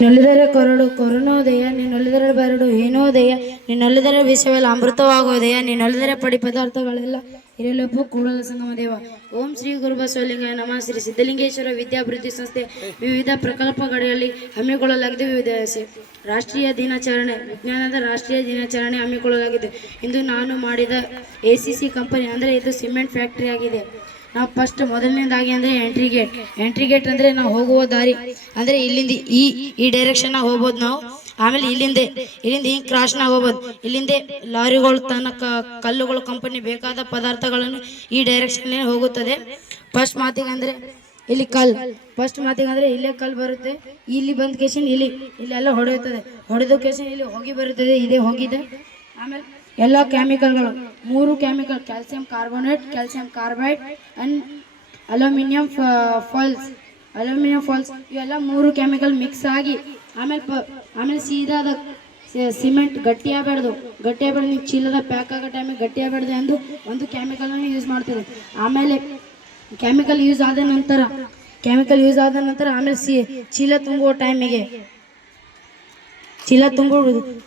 ನೊಲಿದರೆ ಕೊರಡು ಕೊರೋನೋದಯ ನೀನೊಲಿದರೆ ಬರಡು ಹೀನೋದಯ ನೀನೊಲಿದರೆ ವಿಷವೆಲ್ಲ ಅಮೃತವಾಗೋದಯ ನಿನ್ನೊಲಿದರೆ ಪಡಿ ಪದಾರ್ಥಗಳೆಲ್ಲ ಇರಲಪ್ಪು ಕೂಡಲ ಸಂಗಮ ದೇವ. ಓಂ ಶ್ರೀ ಗುರು ಬಸವಲಿಂಗ ನಮಃ, ಶ್ರೀ ಸಿದ್ಧಲಿಂಗೇಶ್ವರ ವಿದ್ಯಾಭಿವೃದ್ಧಿ ಸಂಸ್ಥೆ, ವಿವಿಧ ಪ್ರಕಲ್ಪಗಳಲ್ಲಿ ಹಮ್ಮಿಕೊಳ್ಳಲಾಗಿದೆ ವಿವಿಧ ರಾಷ್ಟ್ರೀಯ ದಿನಾಚರಣೆ, ವಿಜ್ಞಾನದ ರಾಷ್ಟ್ರೀಯ ದಿನಾಚರಣೆ ಹಮ್ಮಿಕೊಳ್ಳಲಾಗಿದೆ. ಇಂದು ನಾನು ಮಾಡಿದ ಎ ಸಿ ಸಿ ಕಂಪನಿ ಅಂದರೆ ಇದು ಸಿಮೆಂಟ್ ಫ್ಯಾಕ್ಟರಿ ಆಗಿದೆ. ನಾವು ಫಸ್ಟ್ ಮೊದಲನೇದಾಗಿ ಅಂದರೆ ಎಂಟ್ರಿ ಗೇಟ್ ಎಂಟ್ರಿ ಗೇಟ್ ಅಂದರೆ ನಾವು ಹೋಗುವ ದಾರಿ. ಅಂದರೆ ಇಲ್ಲಿಂದ ಈ ಈ ಡೈರೆಕ್ಷನ್ನಾಗ ಹೋಗ್ಬೋದು ನಾವು. ಆಮೇಲೆ ಇಲ್ಲಿಂದ ಇಲ್ಲಿಂದ ಹಿಂಗೆ ಕ್ರಾಸ್ನಾಗ ಹೋಗ್ಬೋದು. ಇಲ್ಲಿಂದ ಲಾರಿಗಳು ತನ್ನ ಕಲ್ಲುಗಳು ಕಂಪನಿ ಬೇಕಾದ ಪದಾರ್ಥಗಳನ್ನು ಈ ಡೈರೆಕ್ಷನ್ ಹೋಗುತ್ತದೆ. ಫಸ್ಟ್ ಮಾತಿಗೆ ಅಂದರೆ ಇಲ್ಲಿ ಕಲ್ ಫಸ್ಟ್ ಮಾತಿಗೆ ಅಂದರೆ ಇಲ್ಲೇ ಕಲ್ ಬರುತ್ತೆ. ಇಲ್ಲಿ ಬಂದ ಕೇಸಿನ ಇಲ್ಲಿ, ಇಲ್ಲೆಲ್ಲ ಹೊಡೆಯುತ್ತದೆ. ಹೊಡೆದ ಕೇಸಿನ ಇಲ್ಲಿ ಹೋಗಿ ಬರುತ್ತದೆ. ಇದೇ ಹೋಗಿದೆ. ಆಮೇಲೆ ಎಲ್ಲ ಕೆಮಿಕಲ್ಗಳು. ಮೂರು chemical, calcium carbonate, calcium carbide and aluminium falls. Aluminium, falls ಇವೆಲ್ಲ ಮೂರು ಕೆಮಿಕಲ್ ಮಿಕ್ಸ್ ಆಗಿ ಆಮೇಲೆ ಪ, ಆಮೇಲೆ ಸೀದಾದ ಸಿಮೆಂಟ್ ಗಟ್ಟಿ ಆಗಬಾರ್ದು ನೀವು ಚೀಲದ ಪ್ಯಾಕ್ ಆಗೋ ಟೈಮಿಗೆ ಗಟ್ಟಿ ಆಗಬಾರ್ದು ಎಂದು ಒಂದು ಕೆಮಿಕಲನ್ನು ಯೂಸ್ ಮಾಡ್ತೀವಿ. ಆಮೇಲೆ ಕೆಮಿಕಲ್ ಯೂಸ್ ಆದ ನಂತರ, ಕೆಮಿಕಲ್ ಯೂಸ್ ಆದ ನಂತರ ಆಮೇಲೆ ಸಿ, ಚೀಲ ತುಂಬುವ ಟೈಮಿಗೆ ಚೀಲ ತುಂಬ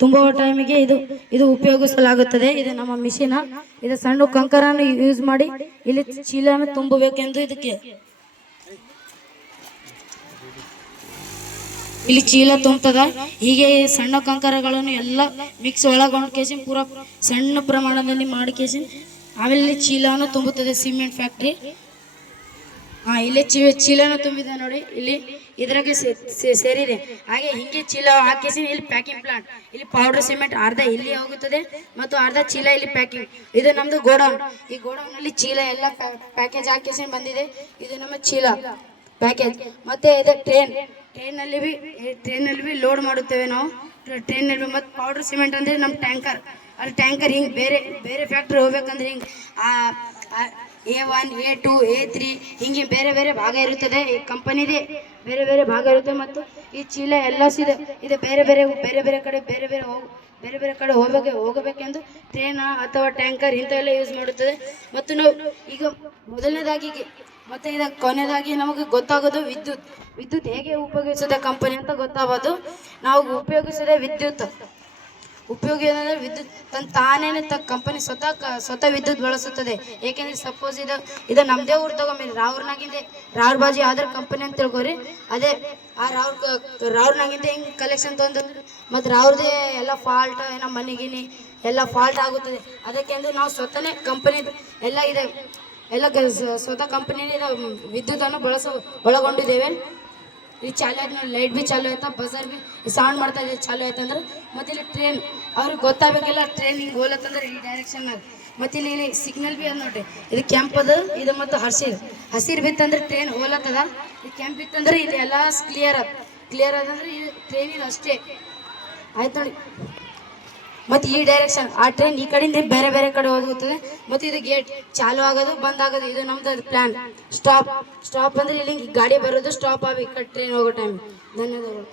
ತುಂಬುವ ಟೈಮಿಗೆ ಇದು ಇದು ಉಪಯೋಗಿಸಲಾಗುತ್ತದೆ. ಇದು ನಮ್ಮ ಮಿಷಿನ. ಇದು ಸಣ್ಣ ಕಂಕರನ್ನು ಯೂಸ್ ಮಾಡಿ ಇಲ್ಲಿ ಚೀಲನ ತುಂಬಬೇಕೆಂದು ಇದಕ್ಕೆ. ಇಲ್ಲಿ ಚೀಲ ತುಂಬತದ. ಹೀಗೆ ಸಣ್ಣ ಕಂಕರಗಳನ್ನು ಎಲ್ಲ ಮಿಕ್ಸ್ ಒಳಗೊಂಡು ಕೇಸಿ ಪೂರ ಸಣ್ಣ ಪ್ರಮಾಣದಲ್ಲಿ ಮಾಡಿ ಕೇಸಿ ಆಮೇಲೆ ಚೀಲವನ್ನು ತುಂಬುತ್ತದೆ ಸಿಮೆಂಟ್ ಫ್ಯಾಕ್ಟ್ರಿ ಹಾ, ಇಲ್ಲಿ ಚಿ ಚೀಲನ ತುಂಬಿದೆ ನೋಡಿ. ಇಲ್ಲಿ ಇದ್ರಾಗೆ ಸೇರಿದೆ. ಹಾಗೆ ಹಿಂಗೆ ಚೀಲ ಹಾಕಿಸಿ ಇಲ್ಲಿ ಪ್ಯಾಕಿಂಗ್ ಪ್ಲಾಂಟ್ ಇಲ್ಲಿ ಪೌಡರ್ ಸಿಮೆಂಟ್ ಅರ್ಧ ಇಲ್ಲಿ ಹೋಗುತ್ತದೆ ಮತ್ತು ಅರ್ಧ ಚೀಲ ಇಲ್ಲಿ ಪ್ಯಾಕಿಂಗ್ ಇದು ನಮ್ದು ಗೋಡೌನ್. ಈ ಗೋಡೌನ್ ಅಲ್ಲಿ ಚೀಲ ಎಲ್ಲ ಪ್ಯಾಕೇಜ್ ಹಾಕಿಸಿ ಬಂದಿದೆ. ಇದು ನಮ್ಮ ಚೀಲ ಪ್ಯಾಕೇಜ್ ಮತ್ತೆ ಇದೆ ಟ್ರೈನ್ ಟ್ರೈನ್ ಅಲ್ಲಿ ಬಿ ಟ್ರೈನ್ ಅಲ್ಲಿ ಬಿ ಲೋಡ್ ಮಾಡುತ್ತೇವೆ ನಾವು. ಟ್ರೈನ್ ಅಲ್ಲಿ ಮತ್ತೆ ಪೌಡರ್ ಸಿಮೆಂಟ್ ಅಂದ್ರೆ ನಮ್ಮ ಟ್ಯಾಂಕರ್ ಅಲ್ಲಿ ಟ್ಯಾಂಕರ್ ಹಿಂಗ್ ಬೇರೆ ಬೇರೆ ಫ್ಯಾಕ್ಟ್ರಿ ಹೋಗ್ಬೇಕಂದ್ರೆ ಹಿಂಗ್ ಆ A one A two A three ಹಿಂಗೆ ಬೇರೆ ಬೇರೆ ಭಾಗ ಇರುತ್ತದೆ. ಈ ಕಂಪನಿದೇ ಬೇರೆ ಬೇರೆ ಭಾಗ ಇರುತ್ತೆ ಮತ್ತು ಈ ಚೀಲ ಎಲ್ಲ ಇದೆ ಇದು ಬೇರೆ ಬೇರೆ ಬೇರೆ ಬೇರೆ ಕಡೆ, ಬೇರೆ ಬೇರೆ ಹೋಗ್, ಬೇರೆ ಬೇರೆ ಕಡೆ ಹೋಗಬೇಕು ಹೋಗಬೇಕೆಂದು ಟ್ರೇನ ಅಥವಾ ಟ್ಯಾಂಕರ್ ಇಂಥವೆಲ್ಲ ಯೂಸ್ ಮಾಡುತ್ತದೆ. ಮತ್ತು ನಾವು ಈಗ ಮೊದಲನೇದಾಗಿ, ಮತ್ತು ಇದು ಕೊನೆಯದಾಗಿ ನಮಗೆ ಗೊತ್ತಾಗೋದು ವಿದ್ಯುತ್. ವಿದ್ಯುತ್ ಹೇಗೆ ಉಪಯೋಗಿಸುತ್ತೆ ಕಂಪನಿ ಅಂತ ಗೊತ್ತಾಗೋದು. ನಾವು ಉಪಯೋಗಿಸೋದೇ ವಿದ್ಯುತ್. ಉಪಯೋಗ ಏನಂದ್ರೆ ವಿದ್ಯುತ್ ತನ್ನ ತಾನೇನೆ ತ ಕಂಪನಿ ಸ್ವತಃ ಸ್ವತಃ ವಿದ್ಯುತ್ ಬಳಸುತ್ತದೆ. ಏಕೆಂದ್ರೆ ಸಪೋಸ್ ಇದು ಇದು ನಮ್ಮದೇ ಊರು ತಗೊಂಬಿರಿ ರಾವ್ರನಾಗಿಂದೆ ರಾವ್ರ ಬಾಜಿ ಯಾವ್ದಾರ ಕಂಪನಿ ಅಂತ ತಿಳ್ಕೊರಿ. ಅದೇ, ಆ ರಾವ್ರ ಕ- ಹೆಂಗೆ ಕಲೆಕ್ಷನ್ ತೊಗೊಂಡ್ರೆ ಮತ್ತು ರಾವ್ರದೇ ಎಲ್ಲ ಫಾಲ್ಟ್ ಏನೋ ಮನೆಗಿನಿ, ಎಲ್ಲ ಫಾಲ್ಟ್ ಆಗುತ್ತದೆ. ಅದಕ್ಕೆಂದು ನಾವು ಸ್ವತಃನೇ ಕಂಪನಿ ಎಲ್ಲ ಇದೆ, ಎಲ್ಲ ಸ್ವತಃ ಕಂಪನಿ ವಿದ್ಯುತ್ತನ್ನು ಬಳಸ, ಒಳಗೊಂಡಿದ್ದೇವೆ. ಇದು ಚಾಲು ಆಯ್ತು ನೋಡಿ ಲೈಟ್ ಬಿ ಚಾಲು ಆಯ್ತಾ ಬಜಾರ್ ಬಿ ಸೌಂಡ್ ಮಾಡ್ತಾ ಇದೆ, ಚಾಲು ಆಯ್ತು ಅಂದ್ರೆ ಮತ್ತೆ ಇಲ್ಲಿ ಟ್ರೈನ್ ಅವ್ರಿಗೆ ಗೊತ್ತಾಗಬೇಕಿಲ್ಲ ಟ್ರೈನ್ ಹಿಂಗೆ ಹೋಲತ್ತಂದ್ರೆ ಈ ಡೈರೆಕ್ಷನ್ ಮತ್ತೆ ಇಲ್ಲಿ ಇಲ್ಲಿ ಸಿಗ್ನಲ್ ಬಿ ಅದ ನೋಡ್ರಿ, ಇದು ಕೆಂಪ್ ಅದ, ಇದು ಮತ್ತು ಹಸಿರು ಹಸಿರು ಬಿತ್ತಂದ್ರೆ ಟ್ರೈನ್ ಹೋಲತ್ತದ ಇದು ಕೆಂಪ್ ಇತ್ತಂದ್ರೆ ಇದು ಎಲ್ಲ ಕ್ಲಿಯರ್ ಅದ ಕ್ಲಿಯರ್ ಅದಂದ್ರೆ ಇದು ಟ್ರೈನ್ ಇದು ಅಷ್ಟೇ. ಆಯ್ತು ನೋಡಿ. ಮತ್ತೆ ಈ ಡೈರೆಕ್ಷನ್ ಆ ಟ್ರೈನ್ ಈ ಕಡೆಯಿಂದ ಬೇರೆ ಬೇರೆ ಕಡೆ ಹೋಗುತ್ತದೆ ಮತ್ತೆ ಇದು ಗೇಟ್ ಚಾಲು ಆಗೋದು, ಬಂದ್ ಆಗೋದು, ಇದು ನಮ್ದು ಅದು ಪ್ಲಾನ್ ಸ್ಟಾಪ್ ಸ್ಟಾಪ್ ಅಂದ್ರೆ ಇಲ್ಲಿ ಗಾಡಿ ಬರೋದು ಸ್ಟಾಪ್ ಆಗಿ ಟ್ರೈನ್ ಹೋಗೋ ಟೈಮ್ ಧನ್ಯವಾದಗಳು.